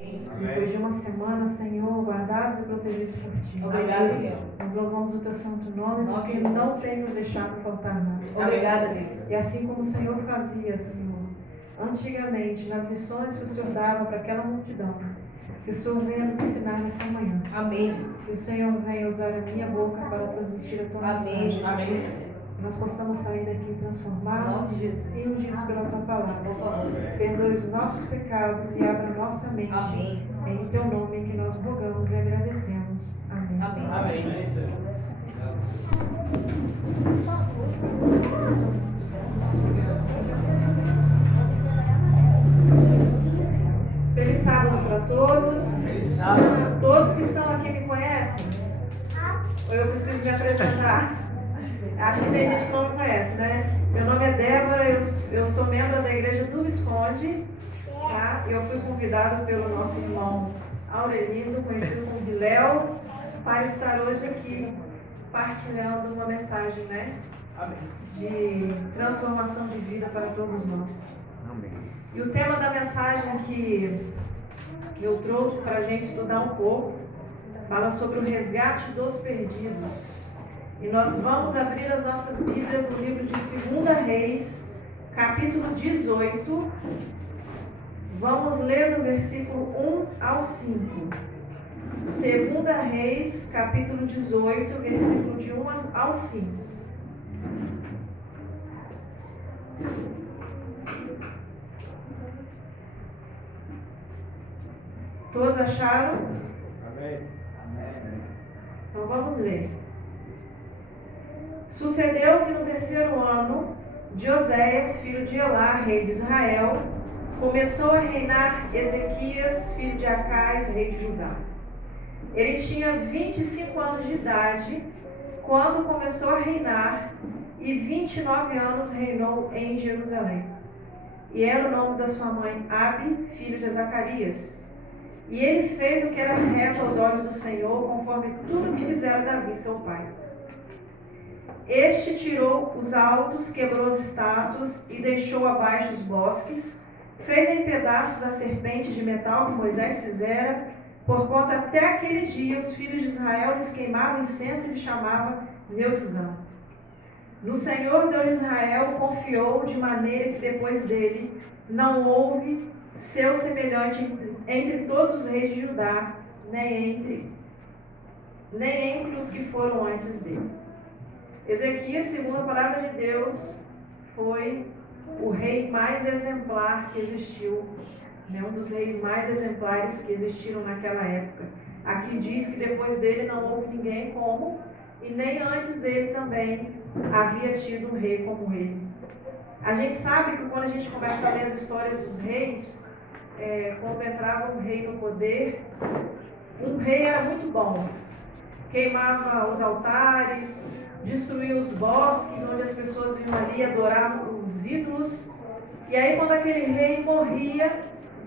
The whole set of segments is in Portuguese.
Depois de uma semana, Senhor, guardados e protegidos por Ti. Obrigada, Senhor. Nós louvamos o Teu santo nome, porque não tem nos deixado faltar nada. Obrigada, Deus. E assim como o Senhor fazia, Senhor, antigamente, nas lições que o Senhor dava para aquela multidão, que o Senhor venha nos ensinar nessa manhã. Amém. Que o Senhor venha usar a minha boca para transmitir a Tua mensagem. Amém. Que nós possamos sair daqui transformados e ungidos pela Tua palavra. Por favor. Perdoe os nossos pecados e abra nossa mente. Amém. Em Teu nome que nós rogamos e agradecemos. Amém. Amém. Amém. Feliz sábado para todos. Feliz sábado. Todos que estão aqui me conhecem? Ou eu preciso me apresentar? Acho que tem gente que não me conhece, né? Meu nome é Débora, eu sou membro da igreja do Visconde. Tá? Eu fui convidado pelo nosso irmão Aurelindo, conhecido como Viléu, para estar hoje aqui partilhando uma mensagem, né? Amém. De transformação de vida para todos nós. Amém. E o tema da mensagem que eu trouxe para a gente estudar um pouco fala sobre o resgate dos perdidos. E nós vamos abrir as nossas Bíblias no livro de 2 Reis, capítulo 18. Vamos ler do versículo 1 ao 5. 2 Reis, capítulo 18, versículo de 1 ao 5. Todos acharam? Amém. Então vamos ler. Sucedeu que no 3º ano de Oséias, filho de Elá, rei de Israel, começou a reinar Ezequias, filho de Acais, rei de Judá. Ele tinha 25 anos de idade quando começou a reinar e 29 anos reinou em Jerusalém. E era o nome da sua mãe Abi, filho de Zacarias. E ele fez o que era reto aos olhos do Senhor, conforme tudo que fizera Davi, seu pai. Este tirou os altos, quebrou as estátuas e deixou abaixo os bosques, fez em pedaços a serpente de metal que Moisés fizera, porquanto até aquele dia os filhos de Israel lhes queimavam incenso e lhe chamavam Neutizã. No Senhor Deus de Israel confiou, de maneira que depois dele não houve seu semelhante entre todos os reis de Judá, nem entre os que foram antes dele. Ezequias, segundo a palavra de Deus, foi o rei mais exemplar que existiu, né? Um dos reis mais exemplares que existiram naquela época. Aqui diz que depois dele não houve ninguém como, e nem antes dele também havia tido um rei como ele. A gente sabe que quando a gente começa a ler as histórias dos reis, quando entrava um rei no poder, um rei era muito bom. Queimava os altares, destruía os bosques onde as pessoas iam ali adorar os ídolos. E aí quando aquele rei morria,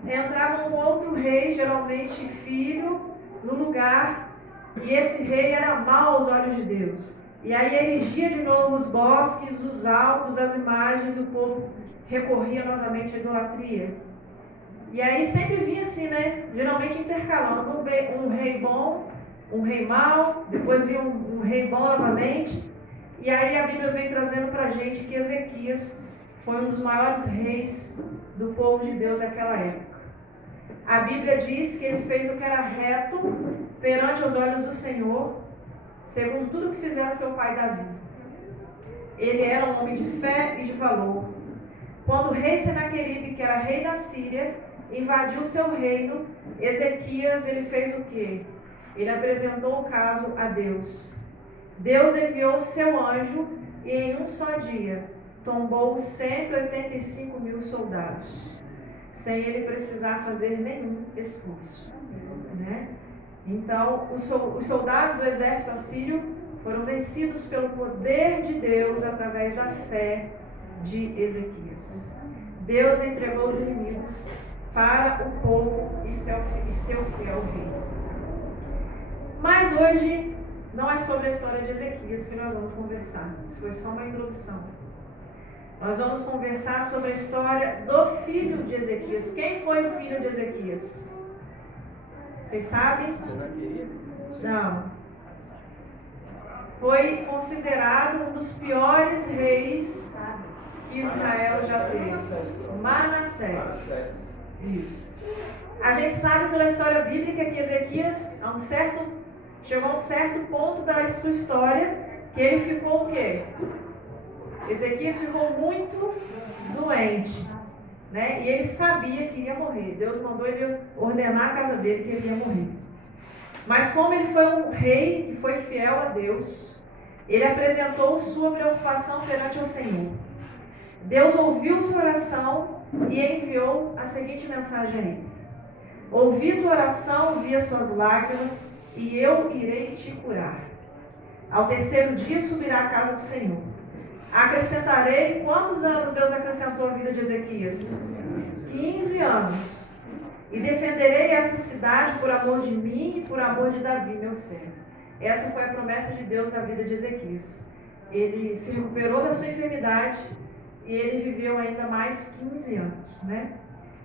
entrava um outro rei, geralmente filho, no lugar, e esse rei era mau aos olhos de Deus. E aí erigia de novo os bosques, os altos, as imagens, e o povo recorria novamente à idolatria. E aí sempre vinha assim, né? Geralmente intercalando um rei bom, um rei mau, depois vinha um rei bom novamente. E aí a Bíblia vem trazendo para a gente que Ezequias foi um dos maiores reis do povo de Deus daquela época. A Bíblia diz que ele fez o que era reto perante os olhos do Senhor, segundo tudo que fizera seu pai Davi. Ele era um homem de fé e de valor. Quando o rei Senaqueribe, que era rei da Síria, invadiu seu reino, Ezequias, ele fez o quê? Ele apresentou o caso a Deus. Deus enviou seu anjo e em um só dia tombou 185 mil soldados, sem ele precisar fazer nenhum esforço, né? Então, os soldados do exército assírio foram vencidos pelo poder de Deus através da fé de Ezequias. Deus entregou os inimigos para o povo e seu fiel rei. Mas hoje não é sobre a história de Ezequias que nós vamos conversar. Isso foi só uma introdução. Nós vamos conversar sobre a história do filho de Ezequias. Quem foi o filho de Ezequias? Vocês sabem? Não. Foi considerado um dos piores reis que Israel já teve. Manassés. Isso. A gente sabe pela história bíblica que Ezequias, chegou a um certo ponto da sua história, que ele ficou o quê? Ezequias ficou muito doente, né? E ele sabia que ia morrer. Deus mandou ele ordenar a casa dele que ele ia morrer. Mas como ele foi um rei que foi fiel a Deus, ele apresentou sua preocupação perante o Senhor. Deus ouviu sua oração e enviou a seguinte mensagem a ele: ouvi tua oração, vi as suas lágrimas, e eu irei te curar. Ao terceiro dia subirá à casa do Senhor. Acrescentarei, quantos anos Deus acrescentou à vida de Ezequias? 15 anos. E defenderei essa cidade por amor de mim e por amor de Davi, meu servo. Essa foi a promessa de Deus na vida de Ezequias. Ele se recuperou da sua enfermidade e ele viveu ainda mais 15 anos, né?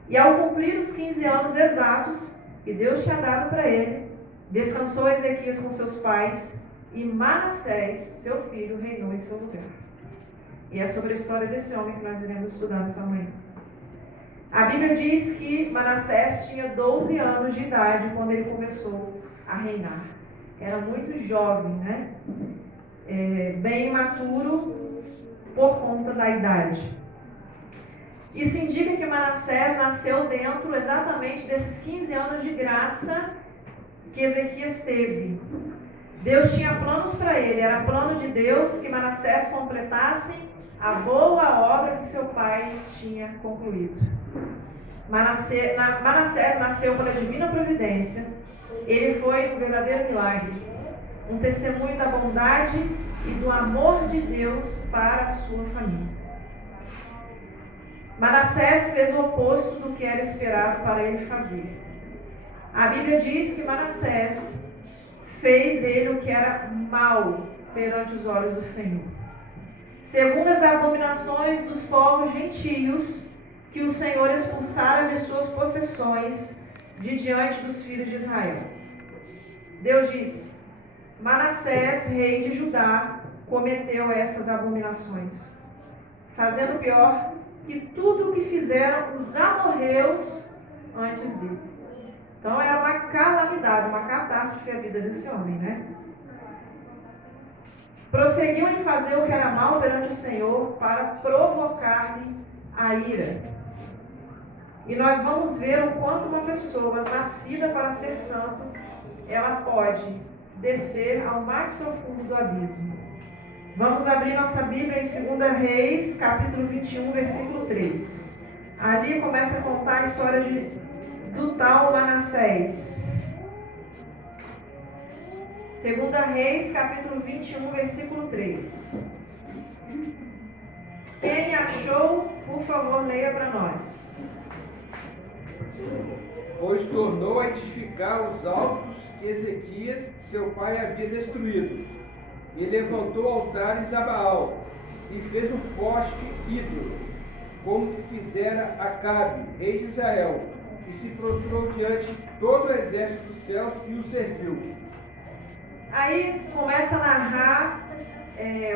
E ao cumprir os 15 anos exatos que Deus tinha dado para ele, descansou Ezequias com seus pais e Manassés, seu filho, reinou em seu lugar. E é sobre a história desse homem que nós iremos estudar nessa manhã. A Bíblia diz que Manassés tinha 12 anos de idade quando ele começou a reinar. Era muito jovem, né? Bem imaturo por conta da idade. Isso indica que Manassés nasceu dentro exatamente desses 15 anos de graça que Ezequias teve. Deus tinha planos para ele, era plano de Deus que Manassés completasse a boa obra que seu pai tinha concluído. Manassés nasceu pela divina providência. Ele foi um verdadeiro milagre, um testemunho da bondade e do amor de Deus para a sua família. Manassés fez o oposto do que era esperado para ele fazer. A Bíblia diz que Manassés fez ele o que era mal perante os olhos do Senhor, segundo as abominações dos povos gentios que o Senhor expulsara de suas possessões de diante dos filhos de Israel. Deus disse: Manassés, rei de Judá, cometeu essas abominações, fazendo pior que tudo o que fizeram os amorreus antes dele. Então era uma calamidade, uma catástrofe a vida desse homem, né? Prosseguiu em fazer o que era mal perante o Senhor para provocar-lhe a ira. E nós vamos ver o quanto uma pessoa nascida para ser santo, ela pode descer ao mais profundo do abismo. Vamos abrir nossa Bíblia em 2 Reis, capítulo 21, versículo 3. Ali começa a contar a história do tal Manassés. 2 Reis, capítulo 21, versículo 3. Quem achou, por favor, leia para nós. Pois tornou a edificar os altos que Ezequias, seu pai, havia destruído, e levantou altares a Baal, e fez um poste ídolo, como que fizera Acabe, rei de Israel, e se prostrou diante de todo o exército dos céus e o serviu. Aí começa a narrar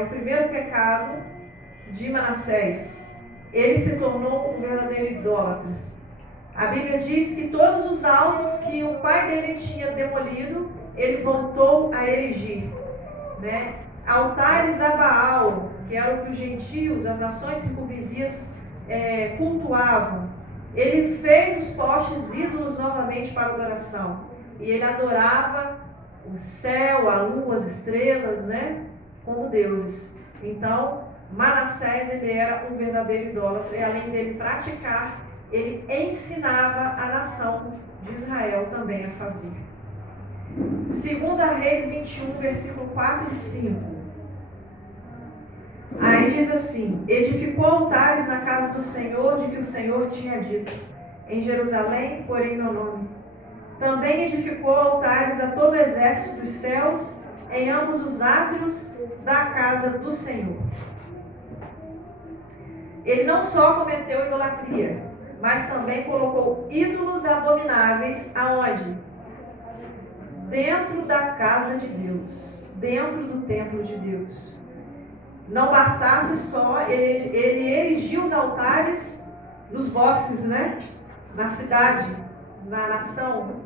o primeiro pecado de Manassés. Ele se tornou um verdadeiro idólatra. A Bíblia diz que todos os altos que o pai dele tinha demolido, ele voltou a erigir, né? Altares a Baal, que era o que os gentios, as nações circunvizinhas cultuavam. Ele fez os postes ídolos novamente para adoração. E ele adorava o céu, a lua, as estrelas, né? Como deuses. Então, Manassés, ele era um verdadeiro idólatra. E além dele praticar, ele ensinava a nação de Israel também a fazer. 2 Reis 21, versículo 4 e 5. Aí diz assim: edificou altares na casa do Senhor, de que o Senhor tinha dito: em Jerusalém, porém meu nome. Também edificou altares a todo o exército dos céus, em ambos os átrios da casa do Senhor. Ele não só cometeu idolatria, mas também colocou ídolos abomináveis aonde? dentro da casa de Deus, dentro do templo de Deus. Não bastasse só, ele erigiu os altares nos bosques, né? Na cidade, na nação,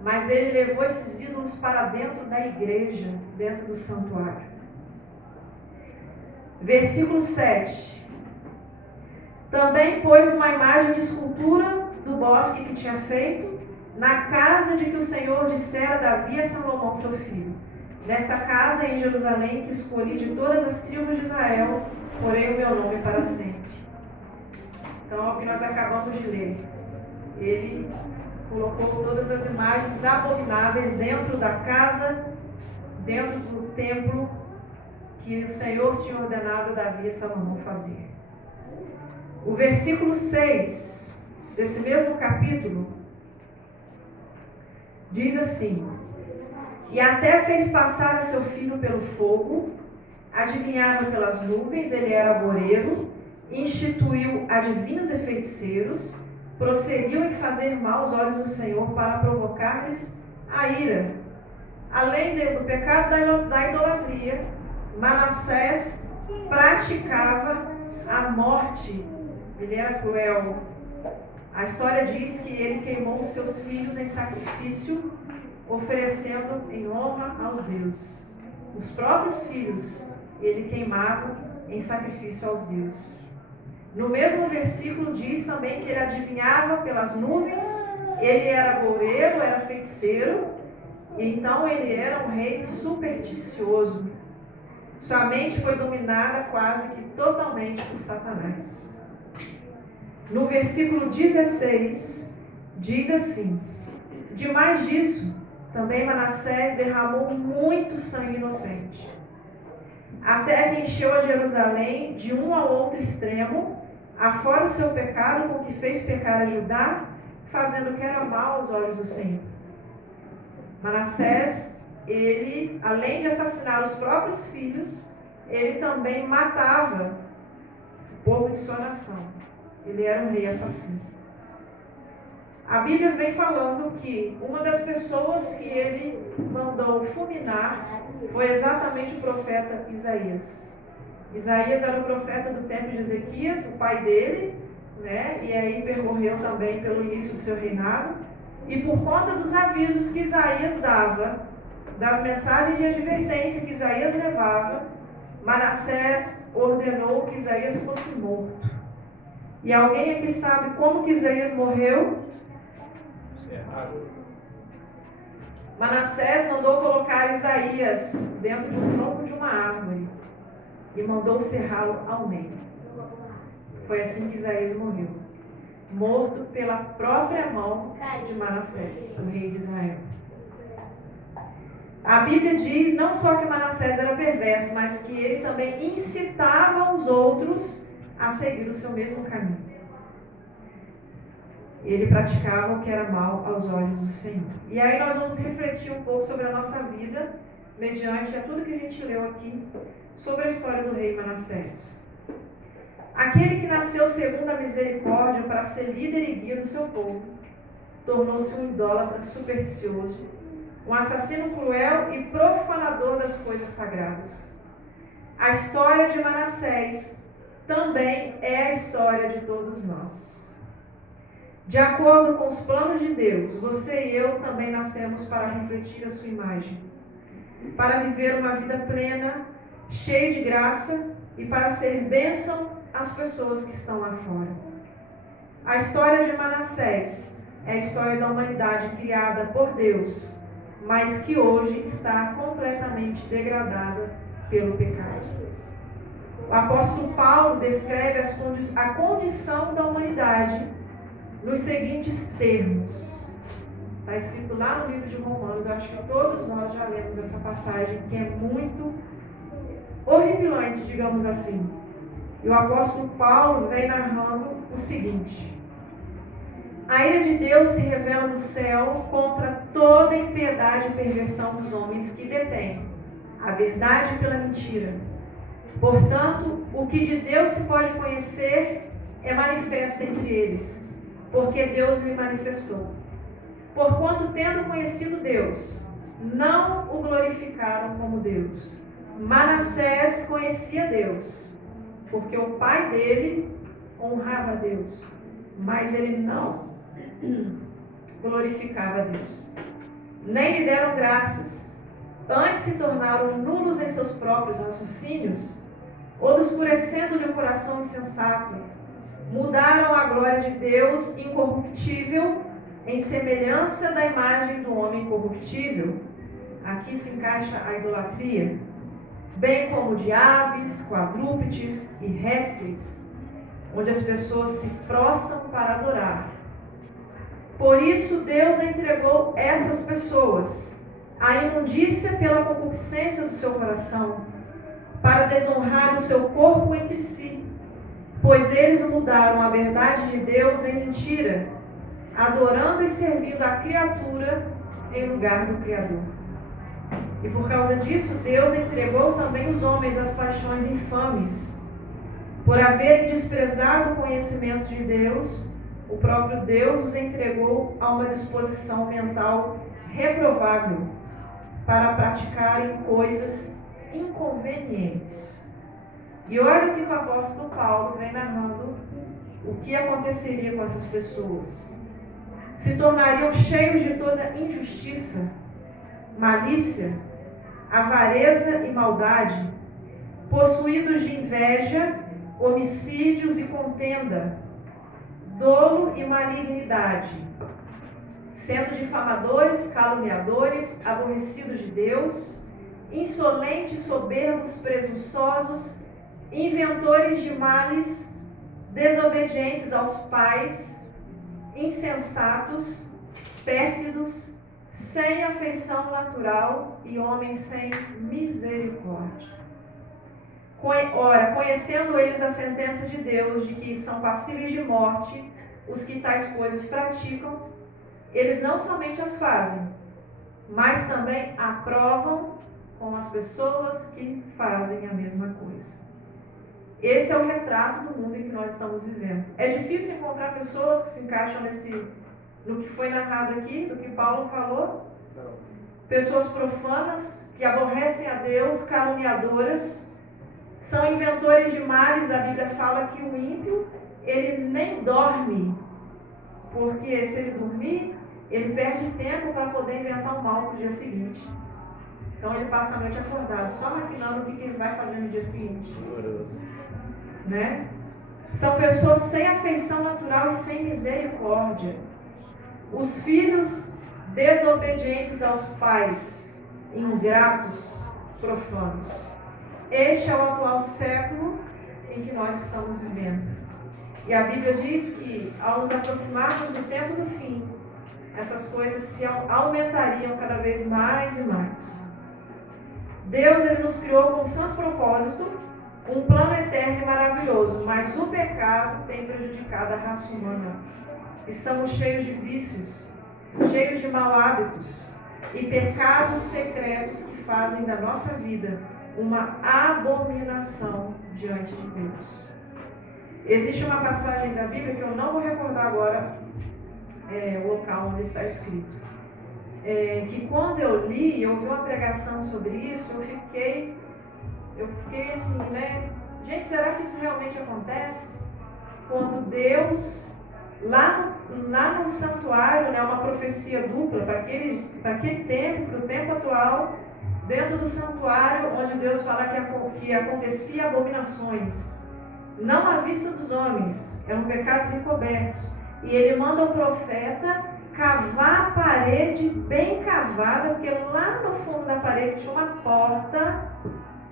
mas ele levou esses ídolos para dentro da igreja, dentro do santuário. Versículo 7. Também pôs uma imagem de escultura do bosque que tinha feito, na casa de que o Senhor dissera a Davi a Salomão seu filho. Nessa casa em Jerusalém que escolhi de todas as tribos de Israel, porei o meu nome para sempre. Então, é o que nós acabamos de ler. Ele colocou todas as imagens abomináveis dentro da casa, dentro do templo que o Senhor tinha ordenado a Davi e Salomão fazer. O versículo 6 desse mesmo capítulo diz assim: e até fez passar a seu filho pelo fogo, adivinhava pelas nuvens, ele era arvoreiro, instituiu adivinhos e feiticeiros, prosseguiu em fazer mal aos olhos do Senhor para provocar-lhes a ira. Além do pecado da idolatria, Manassés praticava a morte. Ele era cruel. A história diz que ele queimou os seus filhos em sacrifício, oferecendo em honra aos deuses. Os próprios filhos ele queimava em sacrifício aos deuses. No mesmo versículo diz também que ele adivinhava pelas nuvens, ele era arvoreiro, era feiticeiro, então ele era um rei supersticioso. Sua mente foi dominada quase que totalmente por Satanás. No versículo 16, diz assim: demais disso, também Manassés derramou muito sangue inocente, até que encheu a Jerusalém de um ao outro extremo, afora o seu pecado com que fez pecar a Judá, fazendo o que era mal aos olhos do Senhor. Manassés, ele, além de assassinar os próprios filhos, ele também matava o povo de sua nação. Ele era um rei assassino. A Bíblia vem falando que uma das pessoas que ele mandou fulminar foi exatamente o profeta Isaías. Isaías era o profeta do tempo de Ezequias, o pai dele, né? E aí percorreu também pelo início do seu reinado. E por conta dos avisos que Isaías dava, das mensagens de advertência que Isaías levava, Manassés ordenou que Isaías fosse morto. E alguém aqui sabe como que Isaías morreu? Manassés mandou colocar Isaías dentro do tronco de uma árvore e mandou serrá-lo ao meio. Foi assim que Isaías morreu, morto pela própria mão de Manassés, o rei de Israel. A Bíblia diz não só que Manassés era perverso, mas que ele também incitava os outros a seguir o seu mesmo caminho. Ele praticava o que era mal aos olhos do Senhor. E aí nós vamos refletir um pouco sobre a nossa vida, mediante a tudo que a gente leu aqui, sobre a história do rei Manassés. Aquele que nasceu segundo a misericórdia para ser líder e guia do seu povo, tornou-se um idólatra supersticioso, um assassino cruel e profanador das coisas sagradas. A história de Manassés também é a história de todos nós. De acordo com os planos de Deus, você e eu também nascemos para refletir a sua imagem, para viver uma vida plena, cheia de graça e para ser bênção às pessoas que estão lá fora. A história de Manassés é a história da humanidade criada por Deus, mas que hoje está completamente degradada pelo pecado. O apóstolo Paulo descreve a condição da humanidade nos seguintes termos. Está escrito lá no livro de Romanos, acho que todos nós já lemos essa passagem, que é muito horripilante, digamos assim. E o apóstolo Paulo vem narrando o seguinte: a ira de Deus se revela do céu contra toda impiedade e perversão dos homens que detêm a verdade pela mentira. Portanto, o que de Deus se pode conhecer é manifesto entre eles, porque Deus me manifestou. Porquanto, tendo conhecido Deus, não o glorificaram como Deus. Manassés conhecia Deus, porque o pai dele honrava Deus, mas ele não glorificava Deus. Nem lhe deram graças, antes se tornaram nulos em seus próprios raciocínios, obscurecendo-lhe o coração insensato, mudaram a glória de Deus incorruptível em semelhança da imagem do homem corruptível. Aqui se encaixa a idolatria, bem como de aves, quadrúpedes e répteis, onde as pessoas se prostram para adorar. Por isso Deus entregou essas pessoas à imundícia pela concupiscência do seu coração, para desonrar o seu corpo entre si, pois eles mudaram a verdade de Deus em mentira, adorando e servindo a criatura em lugar do Criador. E por causa disso, Deus entregou também os homens às paixões infames. Por haverem desprezado o conhecimento de Deus, o próprio Deus os entregou a uma disposição mental reprovável para praticarem coisas inconvenientes. E olha que o apóstolo Paulo vem narrando o que aconteceria com essas pessoas. Se tornariam cheios de toda injustiça, malícia, avareza e maldade, possuídos de inveja, homicídios e contenda, dolo e malignidade, sendo difamadores, caluniadores, aborrecidos de Deus, insolentes, soberbos, presunçosos, inventores de males, desobedientes aos pais, insensatos, pérfidos, sem afeição natural e homens sem misericórdia. Ora, conhecendo eles a sentença de Deus de que são passíveis de morte os que tais coisas praticam, eles não somente as fazem, mas também aprovam com as pessoas que fazem a mesma coisa. Esse é o retrato do mundo em que nós estamos vivendo. É difícil encontrar pessoas que se encaixam no que foi narrado aqui, do que Paulo falou. Pessoas profanas, que aborrecem a Deus, caluniadoras, são inventores de males. A Bíblia fala que o ímpio, ele nem dorme, porque se ele dormir, ele perde tempo para poder inventar um mal para o dia seguinte. Então ele passa a noite acordado, só maquinando o que ele vai fazer no dia seguinte. Né? São pessoas sem afeição natural e sem misericórdia. Os filhos desobedientes aos pais, ingratos, profanos. Este é o atual século em que nós estamos vivendo. E a Bíblia diz que, ao nos aproximarmos do tempo do fim, essas coisas se aumentariam cada vez mais e mais. Deus, ele nos criou com um santo propósito, um plano eterno e maravilhoso, mas o pecado tem prejudicado a raça humana. Estamos cheios de vícios, cheios de mau hábitos e pecados secretos que fazem da nossa vida uma abominação diante de Deus. Existe uma passagem da Bíblia que eu não vou recordar agora o local onde está escrito, que quando eu li, eu ouvi uma pregação sobre isso, eu fiquei assim, né? Gente, será que isso realmente acontece? Quando Deus, lá no santuário, né, uma profecia dupla para aquele tempo, para o tempo atual, dentro do santuário, onde Deus fala que acontecia abominações, não à vista dos homens, eram pecados encobertos. E ele manda o profeta cavar a parede bem cavada, porque lá no fundo da parede tinha uma porta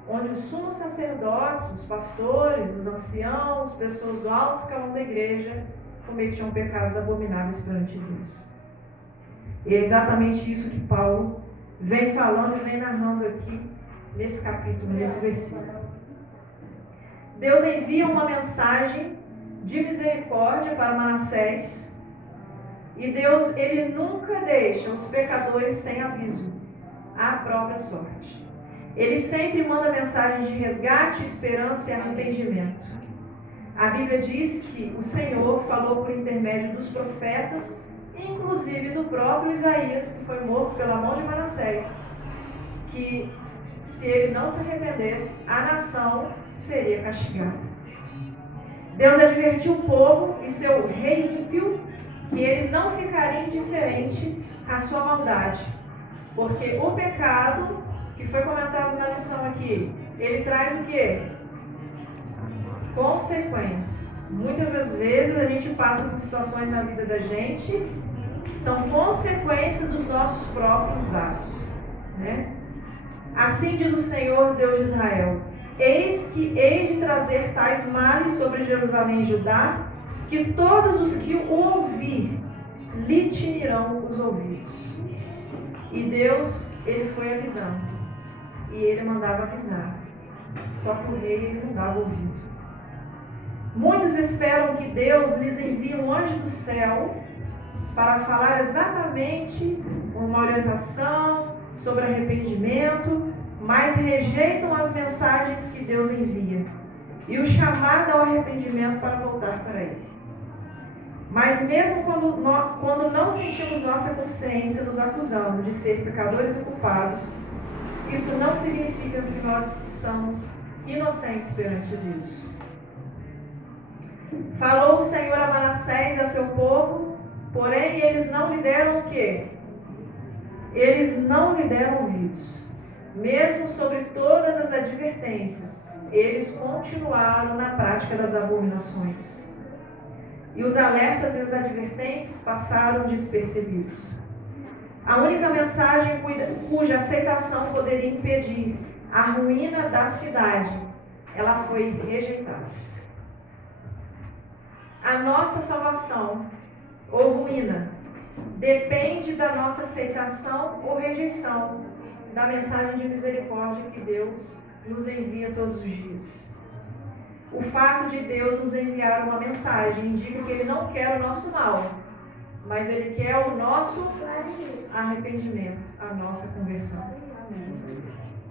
onde os sumos sacerdotes, os pastores, os anciãos, pessoas do alto escalão da igreja cometiam pecados abomináveis perante Deus. E é exatamente isso que Paulo vem falando e vem narrando aqui nesse capítulo, nesse versículo. Deus envia uma mensagem de misericórdia para Manassés, e Deus, ele nunca deixa os pecadores sem aviso, à própria sorte. Ele sempre manda mensagens de resgate, esperança e arrependimento. A Bíblia diz que o Senhor falou por intermédio dos profetas inclusive do próprio Isaías, que foi morto pela mão de Manassés, que se ele não se arrependesse, a nação seria castigada. Deus advertiu o povo e seu rei ímpio que ele não ficaria indiferente à sua maldade, porque o pecado, que foi comentado na lição aqui, ele traz o quê? Consequências. Muitas das vezes a gente passa por situações na vida da gente, são consequências dos nossos próprios atos, né? Assim diz o Senhor, Deus de Israel: eis que hei de trazer tais males sobre Jerusalém e Judá, que todos os que o ouvir lhe tinirão os ouvidos. E Deus, ele foi avisando, e ele mandava avisar, só que o rei ele não dava ouvido. Muitos esperam que Deus lhes envie um anjo do céu para falar exatamente uma orientação sobre arrependimento, mas rejeitam as mensagens que Deus envia e o chamado ao arrependimento para voltar para Ele. Mas mesmo quando não sentimos nossa consciência nos acusando de ser pecadores e culpados, isso não significa que nós estamos inocentes perante Deus. Falou o Senhor a Manassés e a seu povo, porém eles não lhe deram o quê? Eles não lhe deram ouvidos. Mesmo sobre todas as advertências, eles continuaram na prática das abominações. E os alertas e as advertências passaram despercebidos. A única mensagem cuja aceitação poderia impedir a ruína da cidade, ela foi rejeitada. A nossa salvação ou ruína depende da nossa aceitação ou rejeição da mensagem de misericórdia que Deus nos envia todos os dias. O fato de Deus nos enviar uma mensagem indica que Ele não quer o nosso mal, mas Ele quer o nosso arrependimento, a nossa conversão.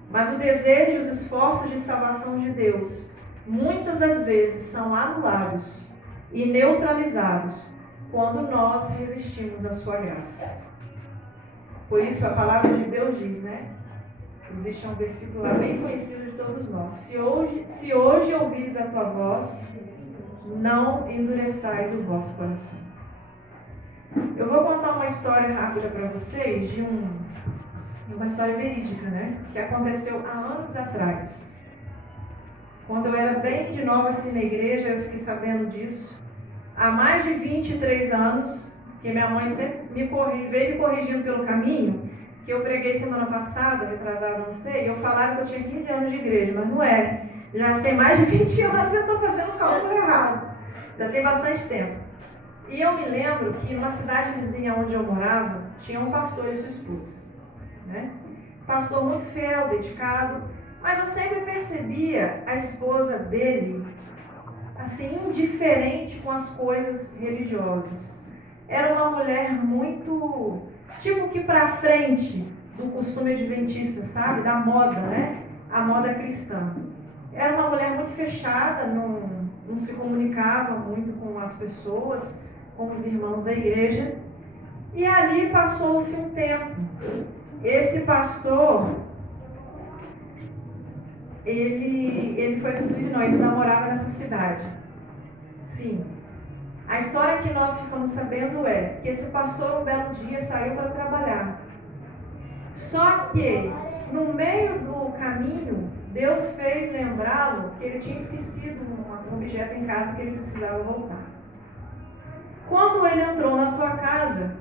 Mas o desejo e os esforços de salvação de Deus, muitas das vezes, são anulados e neutralizados quando nós resistimos à sua graça. Por isso a palavra de Deus diz, né? Existe um versículo lá bem conhecido de todos nós. Se hoje ouvires a tua voz, não endureçais o vosso coração. Eu vou contar uma história rápida para vocês de uma história verídica, né? Que aconteceu há anos atrás. Quando eu era bem de nova assim na igreja, eu fiquei sabendo disso. Há mais de 23 anos, que minha mãe sempre veio me corrigindo pelo caminho, que eu preguei semana passada, retrasada, não sei, e eu falava que eu tinha 15 anos de igreja, mas não é. Já tem mais de 20 anos eu estou fazendo o cálculo errado. Já tem bastante tempo. E eu me lembro que numa cidade vizinha onde eu morava, tinha um pastor e sua esposa, né? Pastor muito fiel, dedicado, mas eu sempre percebia a esposa dele assim, indiferente com as coisas religiosas. Era uma mulher muito, tipo que para frente do costume adventista, sabe? Da moda, né? A moda cristã. Era uma mulher muito fechada, não se comunicava muito com as pessoas, com os irmãos da igreja. E ali passou-se um tempo. Esse pastor, ele foi transferido, não, ele namorava nessa cidade. Sim. A história que nós ficamos sabendo é que esse pastor um belo dia saiu para trabalhar. Só que, no meio do caminho, Deus fez lembrá-lo que ele tinha esquecido um objeto em casa que ele precisava voltar. Quando ele entrou na tua casa,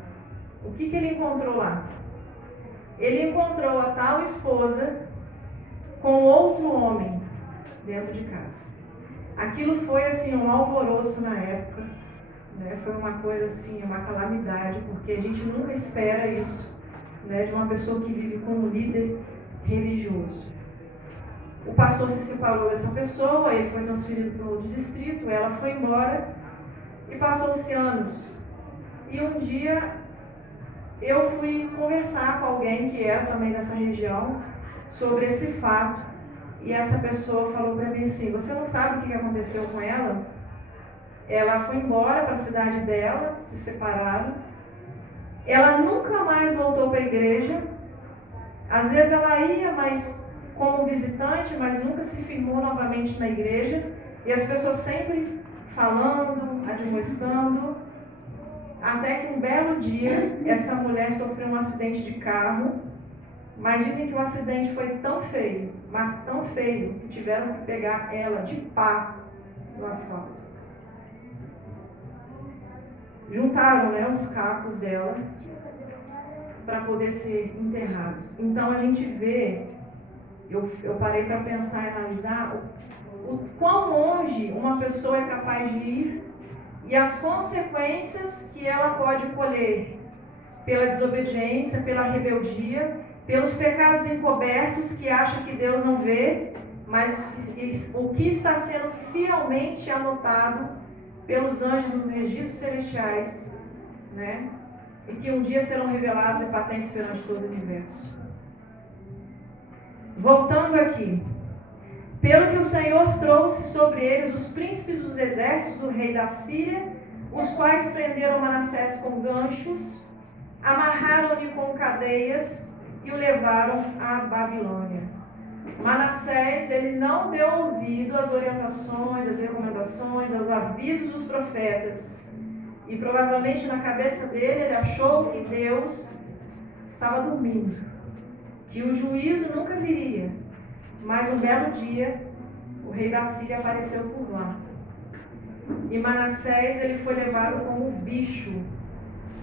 o que ele encontrou lá? Ele encontrou a tal esposa com outro homem dentro de casa. Aquilo foi assim um alvoroço na época, né? Foi uma coisa assim, uma calamidade, porque a gente nunca espera isso, né? De uma pessoa que vive como líder religioso. O pastor se separou dessa pessoa, ele foi transferido para outro distrito, ela foi embora e passou-se anos. E um dia eu fui conversar com alguém que era também dessa região sobre esse fato. E essa pessoa falou para mim assim: você não sabe o que aconteceu com ela? Ela foi embora para a cidade dela, se separaram, Ela nunca mais voltou para a igreja. Às vezes ela ia, mas como visitante, mas nunca se firmou novamente na igreja. E as pessoas sempre falando, admoestando, até que um belo dia, essa mulher sofreu um acidente de carro, mas dizem que o acidente foi tão feio, mas tão feio, que tiveram que pegar ela de pá no asfalto. Juntaram, né, os cacos dela para poder ser enterrados. Então a gente vê, eu parei para pensar e analisar o quão longe uma pessoa é capaz de ir e as consequências que ela pode colher pela desobediência, pela rebeldia, pelos pecados encobertos que acha que Deus não vê, mas o que está sendo fielmente anotado pelos anjos nos registros celestiais, né? E que um dia serão revelados e patentes perante todo o universo. Voltando aqui. Pelo que o Senhor trouxe sobre eles os príncipes dos exércitos do rei da Síria, os quais prenderam Manassés com ganchos, amarraram-lhe com cadeias e o levaram à Babilônia. Manassés, ele não deu ouvido às orientações, às recomendações, aos avisos dos profetas. E provavelmente na cabeça dele, ele achou que Deus estava dormindo, que o juízo nunca viria. Mas um belo dia, o rei da Síria apareceu por lá. E Manassés, ele foi levado como bicho,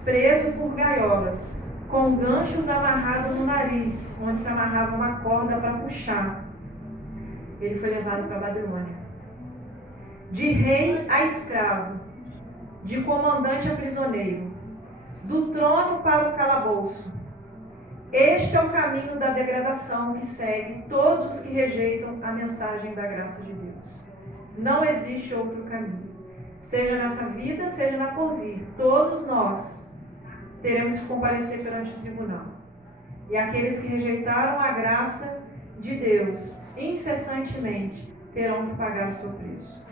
preso por gaiolas, com ganchos amarrados no nariz, onde se amarrava uma corda para puxar. Ele foi levado para a Babilônia. De rei a escravo, de comandante a prisioneiro, do trono para o calabouço. Este é o caminho da degradação que segue todos os que rejeitam a mensagem da graça de Deus. Não existe outro caminho. Seja nessa vida, seja na porvir. Todos nós teremos que comparecer perante o tribunal. E aqueles que rejeitaram a graça de Deus incessantemente terão que pagar o seu preço.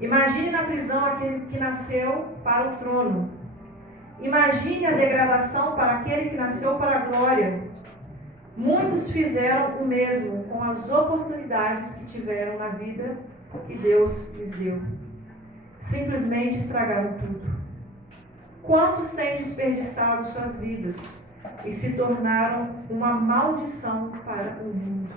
Imagine na prisão aquele que nasceu para o trono. Imagine a degradação para aquele que nasceu para a glória. Muitos fizeram o mesmo com as oportunidades que tiveram na vida que Deus lhes deu. Simplesmente estragaram tudo. Quantos têm desperdiçado suas vidas e se tornaram uma maldição para o mundo?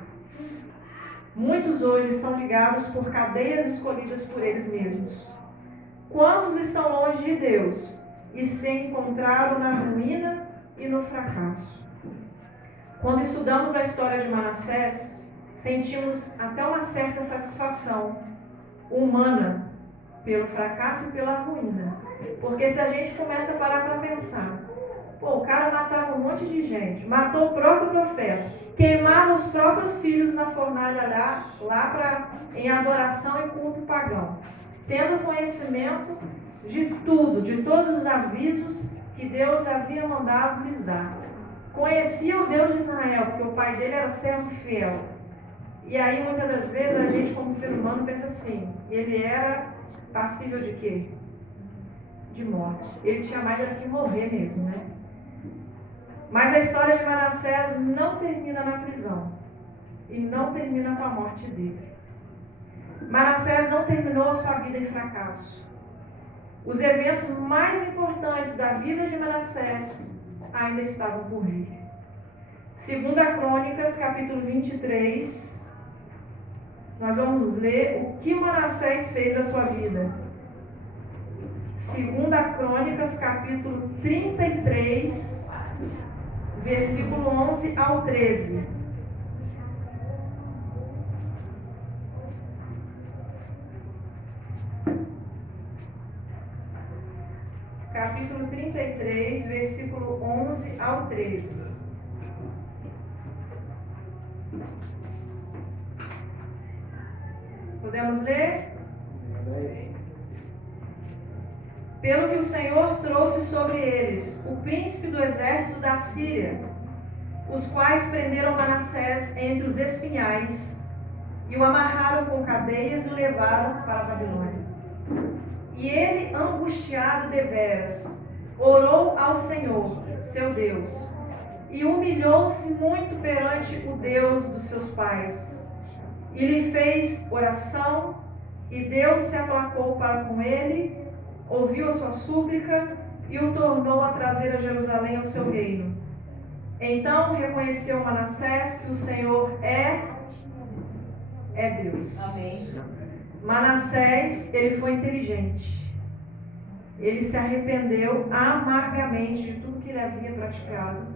Muitos hoje são ligados por cadeias escolhidas por eles mesmos. Quantos estão longe de Deus e se encontraram na ruína e no fracasso? Quando estudamos a história de Manassés, sentimos até uma certa satisfação humana pelo fracasso e pela ruína. Porque se a gente começa a parar para pensar, o cara matava um monte de gente, matou o próprio profeta, queimava os próprios filhos na fornalha lá em adoração e culto pagão, tendo conhecimento de tudo, de todos os avisos que Deus havia mandado lhes dar. Conhecia o Deus de Israel, porque o pai dele era servo fiel. E aí muitas das vezes a gente como ser humano pensa assim, ele era passível de quê? De morte. Ele tinha mais era que morrer mesmo, né? Mas a história de Manassés não termina na prisão. E não termina com a morte dele. Manassés não terminou sua vida em fracasso. Os eventos mais importantes da vida de Manassés ainda estavam por vir. 2 Crônicas, capítulo 23. Nós vamos ler o que Manassés fez da sua vida. 2 Crônicas, capítulo 33, versículo 11 ao 13. Capítulo 33, versículo 11 ao 13. Podemos ler? Pelo que o Senhor trouxe sobre eles o príncipe do exército da Síria, os quais prenderam Manassés entre os espinhais e o amarraram com cadeias e o levaram para a Babilônia. E ele, angustiado deveras, orou ao Senhor, seu Deus, e humilhou-se muito perante o Deus dos seus pais. E lhe fez oração, e Deus se aplacou para com ele, ouviu a sua súplica e o tornou a trazer a Jerusalém ao seu reino. Então reconheceu Manassés que o Senhor é Deus. Amém. Manassés, ele foi inteligente. Ele se arrependeu amargamente de tudo que ele havia praticado.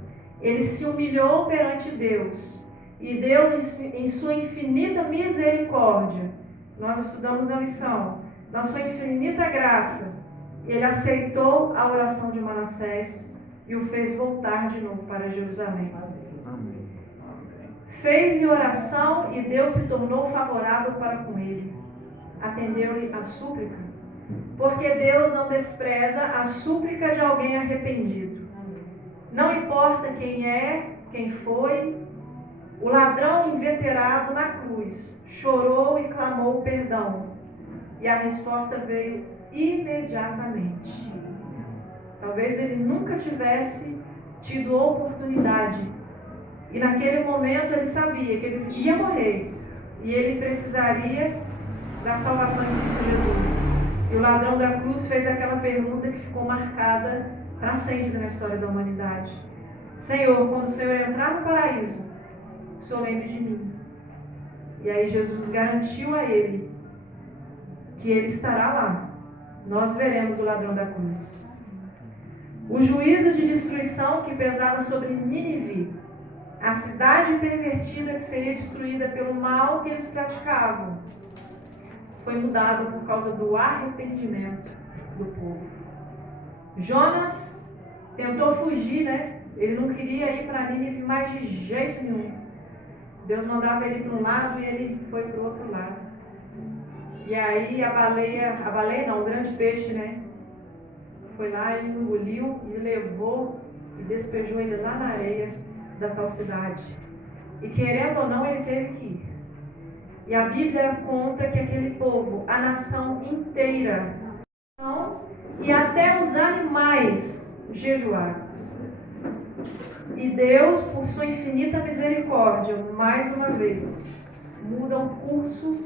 Ele se humilhou perante Deus. E Deus, em sua infinita misericórdia, nós estudamos a lição, na sua infinita graça, ele aceitou a oração de Manassés e o fez voltar de novo para Jerusalém. Amém. Fez-lhe oração e Deus se tornou favorável para com ele. Atendeu-lhe a súplica, porque Deus não despreza a súplica de alguém arrependido. Não importa quem é, quem foi, o ladrão inveterado na cruz chorou e clamou perdão, e a resposta veio imediatamente. Talvez ele nunca tivesse tido oportunidade, e naquele momento ele sabia que ele ia morrer, e ele precisaria da salvação de Cristo Jesus. E o ladrão da cruz fez aquela pergunta que ficou marcada para sempre na história da humanidade: Senhor, quando o Senhor entrar no paraíso, o Senhor lembre de mim. E aí Jesus garantiu a ele que ele estará lá. Nós veremos o ladrão da cruz. O juízo de destruição que pesava sobre Nínive, a cidade pervertida que seria destruída pelo mal que eles praticavam, foi mudado por causa do arrependimento do povo. Jonas tentou fugir, né? Ele não queria ir para Nínive mais de jeito nenhum. Deus mandava ele para um lado e ele foi para o outro lado. E aí o grande peixe, né? Foi lá e engoliu e levou e despejou ele lá na areia da tal cidade. E querendo ou não, ele teve que ir. E a Bíblia conta que aquele povo, a nação inteira, e até os animais jejuaram. E Deus, por sua infinita misericórdia, mais uma vez, muda o curso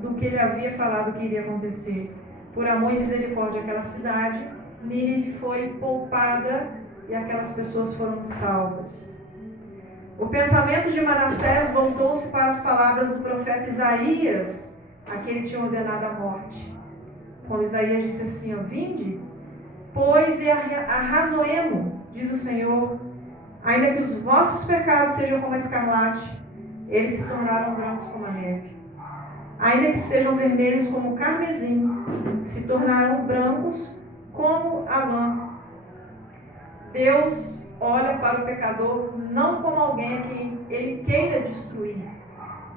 do que ele havia falado que iria acontecer. Por amor e misericórdia àquela cidade, Nínive foi poupada e aquelas pessoas foram salvas. O pensamento de Manassés voltou-se para as palavras do profeta Isaías, a quem ele tinha ordenado a morte. Quando Isaías disse assim: vinde, pois e arrazoemos, diz o Senhor, ainda que os vossos pecados sejam como a escarlate, eles se tornaram brancos como a neve. Ainda que sejam vermelhos como o carmesim, se tornaram brancos como a lã. Deus olha para o pecador não como alguém a quem ele queira destruir.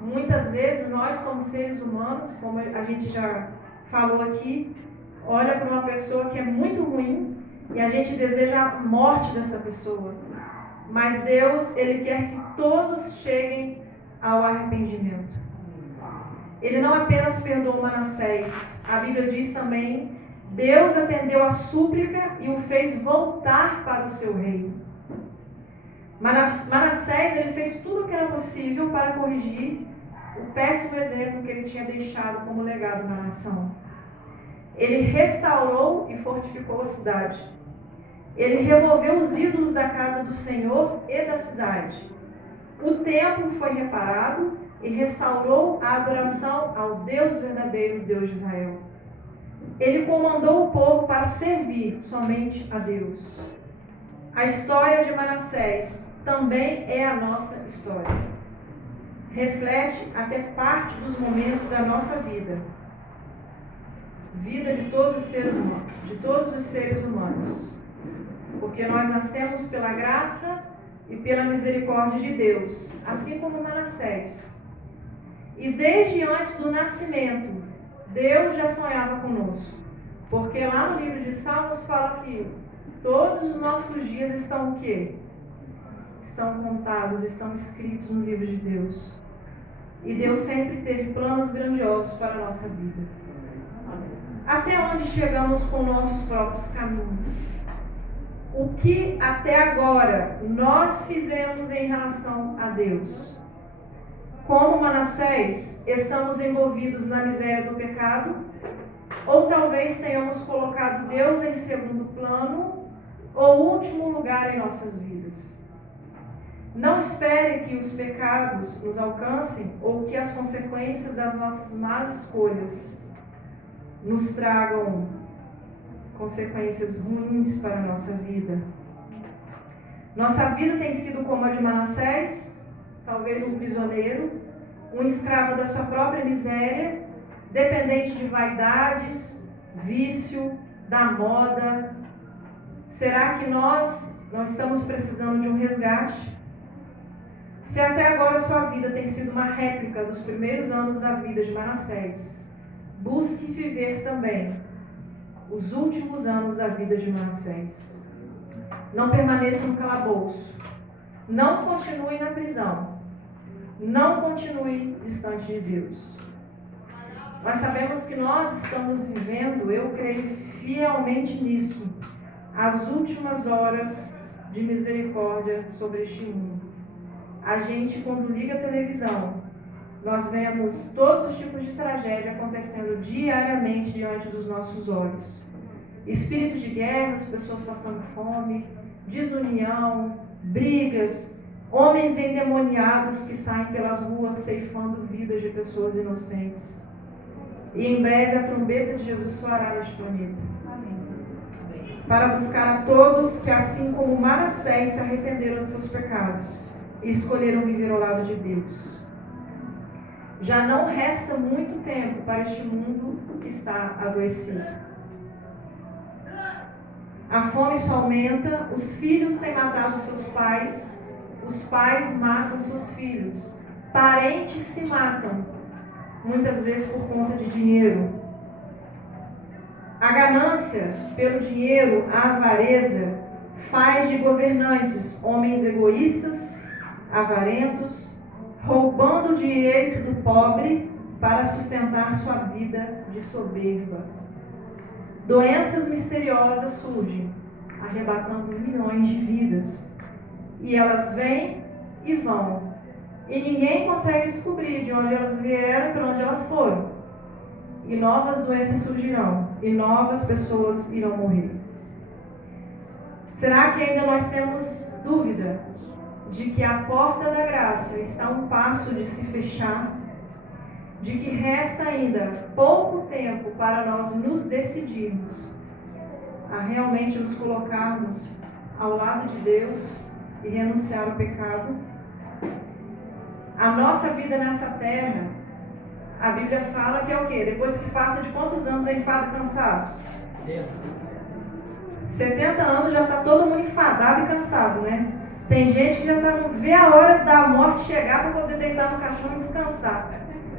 Muitas vezes nós, como seres humanos, como a gente já falou aqui, olha para uma pessoa que é muito ruim e a gente deseja a morte dessa pessoa. Mas Deus, ele quer que todos cheguem ao arrependimento. Ele não apenas perdoou Manassés, a Bíblia diz também: Deus atendeu a súplica e o fez voltar para o seu reino. Manassés, ele fez tudo o que era possível para corrigir o péssimo exemplo que ele tinha deixado como legado na nação. Ele restaurou e fortificou a cidade. Ele removeu os ídolos da casa do Senhor e da cidade. O templo foi reparado e restaurou a adoração ao Deus verdadeiro, Deus de Israel. Ele comandou o povo para servir somente a Deus. A história de Manassés também é a nossa história. Reflete até parte dos momentos da nossa vida. Vida de todos os seres humanos. Porque nós nascemos pela graça e pela misericórdia de Deus, assim como Manassés. E desde antes do nascimento, Deus já sonhava conosco. Porque lá no livro de Salmos fala que todos os nossos dias estão o quê? Estão contados, estão escritos no livro de Deus. E Deus sempre teve planos grandiosos para a nossa vida. até onde chegamos com nossos próprios caminhos? O que até agora nós fizemos em relação a Deus? Como Manassés, estamos envolvidos na miséria do pecado? Ou talvez tenhamos colocado Deus em segundo plano ou último lugar em nossas vidas? Não espere que os pecados nos alcancem ou que as consequências das nossas más escolhas nos tragam consequências ruins para a nossa vida. Nossa vida tem sido como a de Manassés, talvez um prisioneiro, um escravo da sua própria miséria, dependente de vaidades, vício, da moda. Será que nós não estamos precisando de um resgate? Se até agora sua vida tem sido uma réplica dos primeiros anos da vida de Manassés, busque viver também os últimos anos da vida de Manassés. Não permaneça no calabouço. Não continue na prisão. Não continue distante de Deus. Nós sabemos que nós estamos vivendo, eu creio fielmente nisso, as últimas horas de misericórdia sobre este mundo. A gente, quando liga a televisão, nós vemos todos os tipos de tragédia acontecendo diariamente diante dos nossos olhos. Espíritos de guerra, as pessoas passando fome, desunião, brigas, homens endemoniados que saem pelas ruas ceifando vidas de pessoas inocentes. E em breve a trombeta de Jesus soará neste planeta. Amém. Para buscar a todos que, assim como Manassés, se arrependeram dos seus pecados e escolheram viver ao lado de Deus. Já não resta muito tempo para este mundo que está adoecido. A fome só aumenta, os filhos têm matado seus pais, os pais matam seus filhos, parentes se matam, muitas vezes por conta de dinheiro. A ganância pelo dinheiro, a avareza, faz de governantes homens egoístas, avarentos, roubando o direito do pobre para sustentar sua vida de soberba. Doenças misteriosas surgem, arrebatando milhões de vidas. E elas vêm e vão. E ninguém consegue descobrir de onde elas vieram e para onde elas foram. E novas doenças surgirão. E novas pessoas irão morrer. Será que ainda nós temos dúvida de que a porta da graça está a um passo de se fechar? De que resta ainda pouco tempo para nós nos decidirmos a realmente nos colocarmos ao lado de Deus e renunciar ao pecado? A nossa vida nessa terra, a Bíblia fala que é o quê? Depois que passa de quantos anos a enfado e cansaço? 70 anos já está todo mundo enfadado e cansado, né? Tem gente que já não vê a hora da morte chegar para poder deitar no caixão e descansar.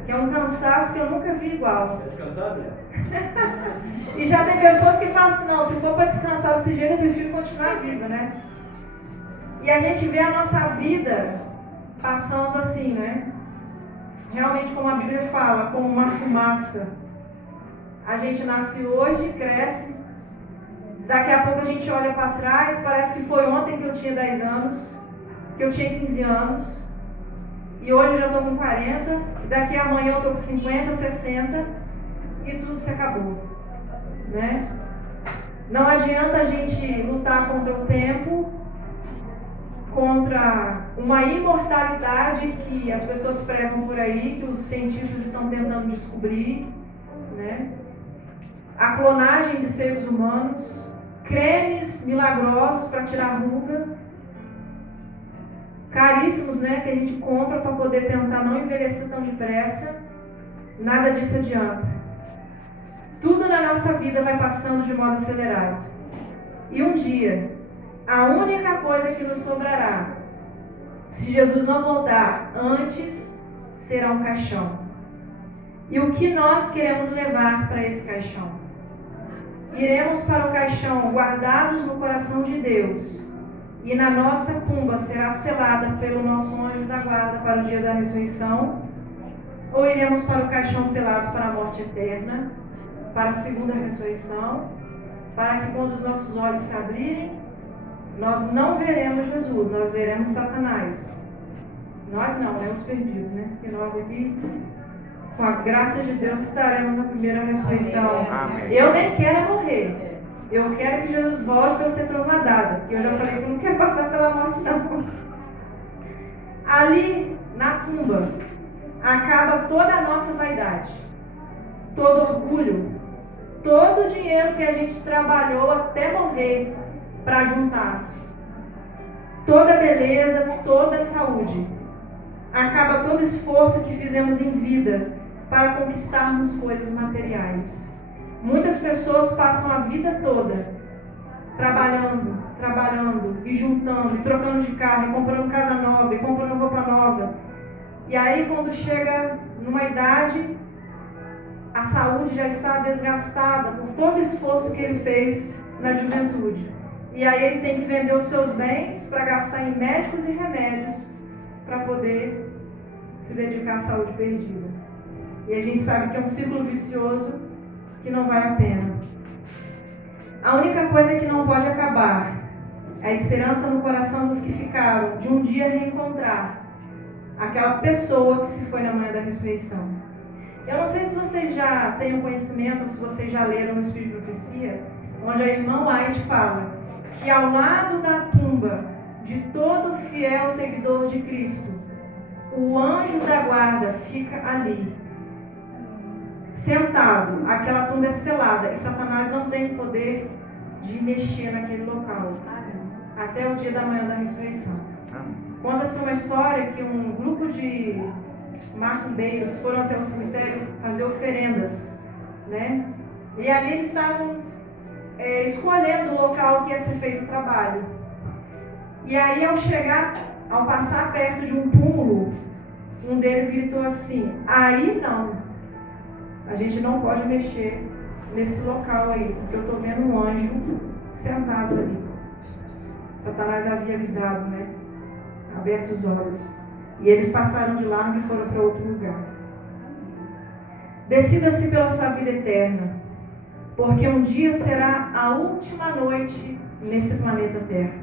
Que é um cansaço que eu nunca vi igual. Está descansado, né? E já tem pessoas que falam assim, não, se for para descansar desse jeito, eu prefiro continuar viva, né? E a gente vê a nossa vida passando assim, né? Realmente, como a Bíblia fala, como uma fumaça. A gente nasce hoje, cresce, daqui a pouco a gente olha para trás, parece que foi ontem que eu tinha 10 anos, que eu tinha 15 anos, e hoje eu já estou com 40, e daqui a amanhã eu estou com 50, 60, e tudo se acabou, né? Não adianta a gente lutar contra o tempo, contra uma imortalidade que as pessoas pregam por aí, que os cientistas estão tentando descobrir, né? A clonagem de seres humanos, cremes milagrosos para tirar ruga, caríssimos, né, que a gente compra para poder tentar não envelhecer tão depressa. Nada disso adianta. Tudo na nossa vida vai passando de modo acelerado. E um dia, a única coisa que nos sobrará, se Jesus não voltar antes, será um caixão. E o que nós queremos levar para esse caixão? Iremos para o caixão guardados no coração de Deus, e na nossa tumba será selada pelo nosso anjo da guarda para o dia da ressurreição? Ou iremos para o caixão selados para a morte eterna? para a segunda ressurreição, para que quando os nossos olhos se abrirem, nós não veremos Jesus, nós veremos Satanás. Nós não, né? Os perdidos, né? Porque nós aqui, com a graça de Deus, estaremos na primeira ressurreição. Amém. Eu nem quero morrer. Eu quero que Jesus volte para eu ser transladada. Porque eu já falei que eu não quero passar pela morte, não. Ali, na tumba, acaba toda a nossa vaidade, todo orgulho, todo o dinheiro que a gente trabalhou até morrer para juntar, toda beleza, toda saúde. Acaba todo esforço que fizemos em vida para conquistarmos coisas materiais. Muitas pessoas passam a vida toda trabalhando e juntando, e trocando de carro, e comprando casa nova, e comprando roupa nova. E aí quando chega numa idade, a saúde já está desgastada por todo o esforço que ele fez na juventude. E aí ele tem que vender os seus bens para gastar em médicos e remédios para poder se dedicar à saúde perdida. E a gente sabe que é um ciclo vicioso que não vale a pena. A única coisa que não pode acabar é a esperança no coração dos que ficaram de um dia reencontrar aquela pessoa que se foi na manhã da ressurreição. Eu não sei se vocês já têm conhecimento, ou se vocês já leram no Espírito de Profecia, onde a irmã White fala que ao lado da tumba de todo fiel seguidor de Cristo, o anjo da guarda fica ali, sentado. Aquela tumba é selada e Satanás não tem poder de mexer naquele local até o dia da manhã da ressurreição. Conta-se uma história que um grupo de macumbeiros foram até o cemitério fazer oferendas, né? E ali eles estavam escolhendo o local que ia ser feito o trabalho. E aí ao passar perto de um túmulo, um deles gritou assim: aí não, a gente não pode mexer nesse local aí, porque eu estou vendo um anjo sentado ali. Satanás havia avisado, né? Aberto os olhos. E eles passaram de lá e foram para outro lugar. Decida-se pela sua vida eterna, porque um dia será a última noite nesse planeta Terra.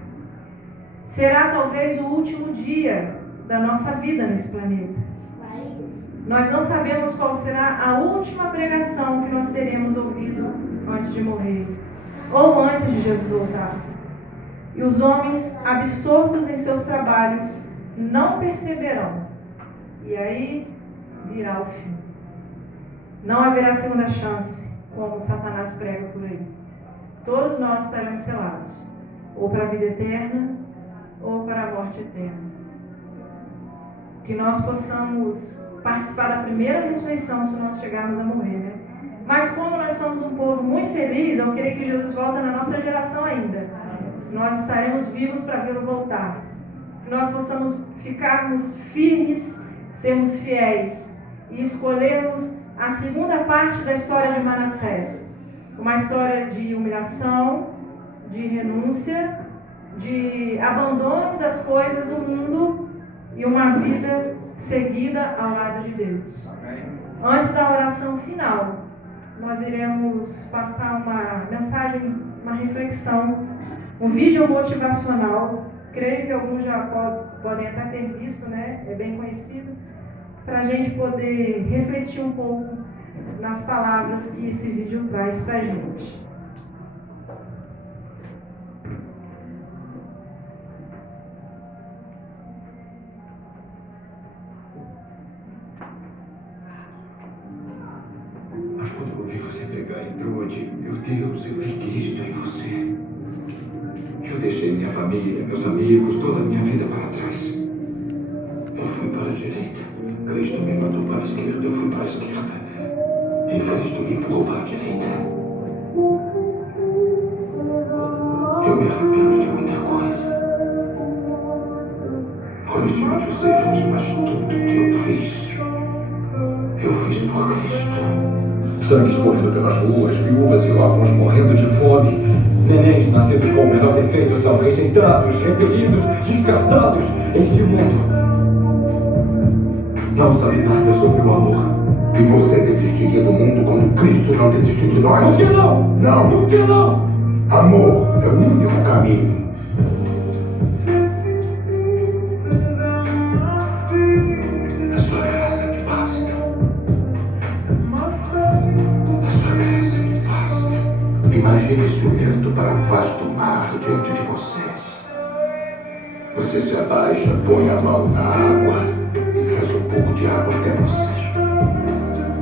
Será talvez o último dia da nossa vida nesse planeta. Nós não sabemos qual será a última pregação que nós teremos ouvido antes de morrer, ou antes de Jesus voltar. E os homens, absortos em seus trabalhos, não perceberão. E aí virá o fim. Não haverá segunda chance, como Satanás prega por aí. Todos nós estaremos selados, ou para a vida eterna, ou para a morte eterna. Que nós possamos participar da primeira ressurreição se nós chegarmos a morrer, né? Mas como nós somos um povo muito feliz, eu creio que Jesus volta na nossa geração ainda. Nós estaremos vivos para vê-lo voltar. Que nós possamos ficarmos firmes, sermos fiéis e escolhermos a segunda parte da história de Manassés. Uma história de humilhação, de renúncia, de abandono das coisas do mundo e uma vida seguida ao lado de Deus. Antes da oração final, nós iremos passar uma mensagem, uma reflexão, um vídeo motivacional. Creio que alguns já podem até ter visto, né? É bem conhecido, para a gente poder refletir um pouco nas palavras que esse vídeo traz para a gente. Mas quando eu vi você pregar em Trude, meu Deus, eu vi Cristo em você. Eu deixei minha família, meus amigos, toda a minha vida para trás. Eu fui para a direita. Cristo me mandou para a esquerda, eu fui para a esquerda. E Cristo me empurrou para a direita. Eu me arrependo de muita coisa. Prometi me dizer antes, mas tudo que eu fiz por Cristo. Sangue escorrendo pelas ruas, viúvas e órfãos morrendo de fome. Nenéns nascidos com o menor defeito são rejeitados, repelidos, descartados. Este mundo não sabe nada sobre o amor. E você desistiria do mundo quando Cristo não desistiu de nós? Por que não? Não. Por que não? Amor é o único caminho. A sua graça me basta. A sua graça me basta. Imagine-se olhando para o vasto mar diante de você. Você se abaixa, põe a mão na água e traz um pouco de água até você.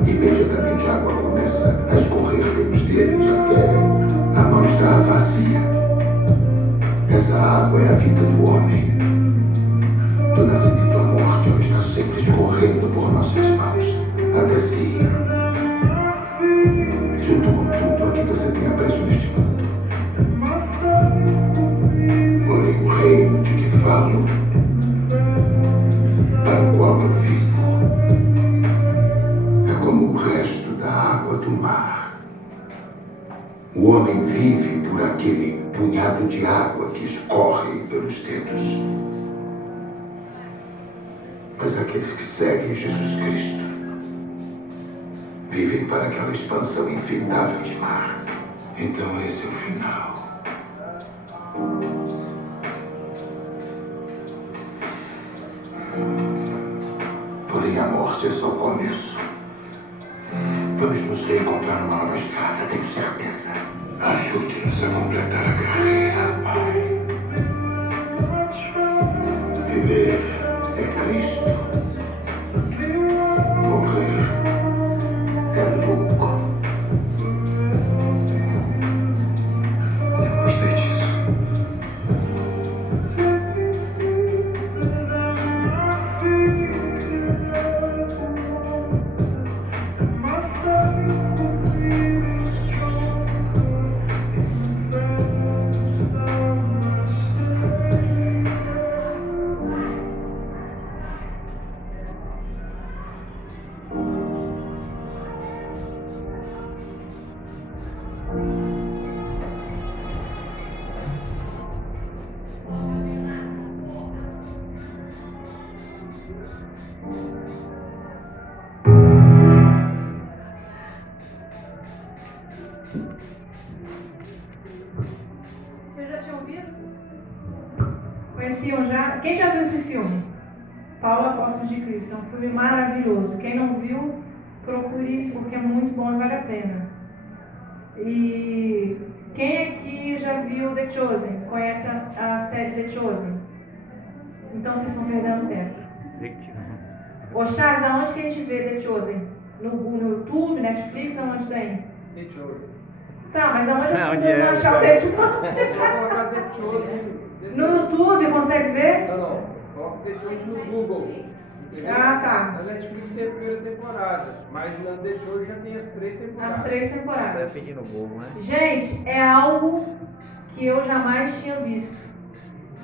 Imediatamente a água começa a escorrer pelos dedos até a mão estar vazia. Essa água é a vida do homem. Do nascimento à morte, ela está sempre escorrendo por nossas mãos até se ir. Junto com tudo a que você tem apreço neste mundo. Porém, o reino de que falo, para o qual eu vivo, é como o resto da água do mar. O homem vive por aquele punhado de água que escorre pelos dedos. Mas aqueles que seguem Jesus Cristo vivem para aquela expansão infindável de mar. Então esse é o final. Porém, a morte é só o começo. Vamos nos reencontrar numa nova estrada, tenho certeza. Ajude-nos a completar a carreira, Pai. Viver é Cristo. Morrer é lucro. Eu gostei disso. Vocês já tinham visto? Conheciam já? Quem já viu esse filme? Paulo Apóstolo de Cristo. É um filme maravilhoso. Quem não viu, procure, porque é muito bom e vale a pena. E quem aqui já viu The Chosen? Conhece a série The Chosen? Então vocês estão perdendo tempo. Ô Charles, aonde que a gente vê The Chosen? No YouTube, Netflix, aonde tem? The Chosen. Tá, mas aonde as Onde pessoas vão é? achar o The Chosen? É só colocar The Chosen. No YouTube, consegue ver? Não. Coloca The Chosen no Google. Entendeu? Ah, tá. Na Netflix tem a primeira temporada, mas na The Chosen já tem as 3 temporadas. As 3 Você vai temporadas. pedir no Google, né? Gente, é algo que eu jamais tinha visto.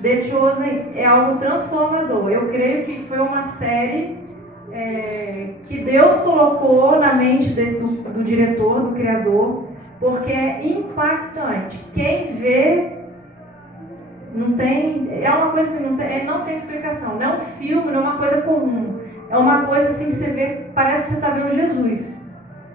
The Chosen é algo transformador. Eu creio que foi uma série que Deus colocou na mente do diretor, do criador, porque é impactante. Quem vê não tem, é uma coisa assim, não tem explicação. Não é um filme, não é uma coisa comum. É uma coisa assim que você vê, parece que você está vendo Jesus.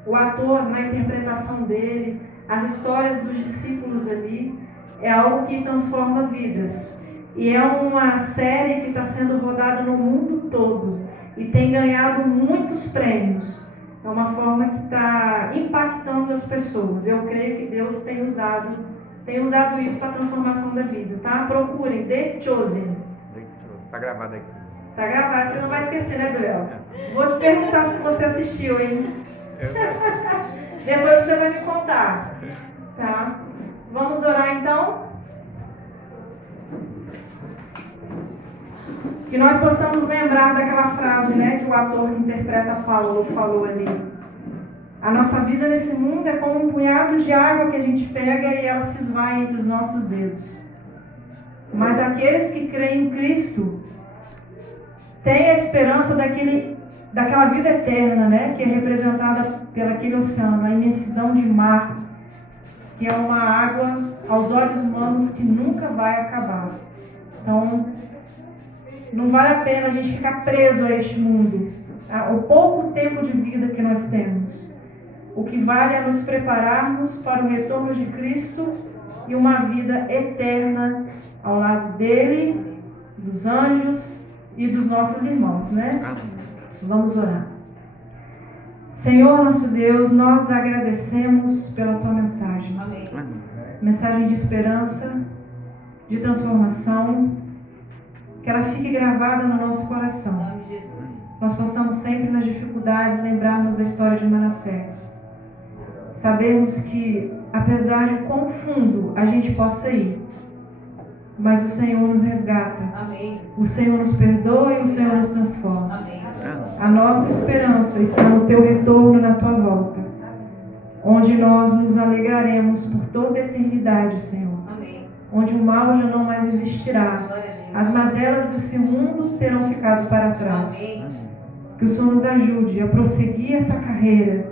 O ator, na interpretação dele, as histórias dos discípulos ali, é algo que transforma vidas. E é uma série que está sendo rodada no mundo todo e tem ganhado muitos prêmios. É uma forma que está impactando as pessoas. Eu creio que Deus tem usado isso para a transformação da vida, tá? Procurem The Chosen. Tá gravado aqui. Tá gravado, você não vai esquecer, né, Duel? Vou te perguntar se você assistiu, hein? Depois você vai me contar, tá? Vamos orar então? Que nós possamos lembrar daquela frase, né, que o ator que interpreta Paulo falou ali. A nossa vida nesse mundo é como um punhado de água que a gente pega e ela se esvai entre os nossos dedos. Mas aqueles que creem em Cristo têm a esperança daquela vida eterna, né, que é representada pelaquele oceano, a imensidão de mar, que é uma água aos olhos humanos que nunca vai acabar. Então, não vale a pena a gente ficar preso a este mundo. o pouco tempo de vida que nós temos. O que vale é nos prepararmos para o retorno de Cristo e uma vida eterna ao lado dele, dos anjos e dos nossos irmãos, né? Vamos orar. Senhor nosso Deus, nós agradecemos pela tua mensagem. Amém. Mensagem de esperança, de transformação, que ela fique gravada no nosso Em coração. nome de Jesus. Nós possamos sempre nas dificuldades lembrarmos da história de Manassés. Sabermos que, apesar de quão fundo a gente possa ir, mas o Senhor nos resgata, Amém. o Senhor nos perdoa e o Senhor nos transforma. Amém. A nossa esperança está no teu retorno, na tua volta, onde nós nos alegraremos por toda a eternidade, Senhor. Amém. Onde o mal já não mais existirá. Glória a Deus. As mazelas desse mundo terão ficado para trás. Amém. Que o Senhor nos ajude a prosseguir essa carreira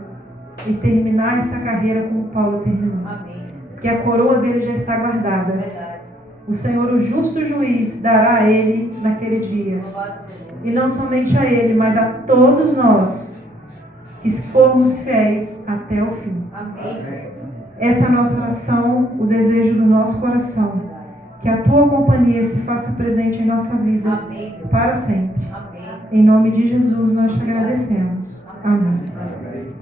e terminar essa carreira como Paulo terminou. Amém. Que a coroa dele já está guardada. Verdade. O Senhor, o justo juiz, dará a ele naquele dia. Louvado seja Deus. E não somente a ele, mas a todos nós que formos fiéis até o fim. Amém. Essa é a nossa oração, o desejo do nosso coração. Que a tua companhia se faça presente em nossa vida Amém. Deus. para sempre. Amém. Em nome de Jesus nós te agradecemos. Amém. Amém.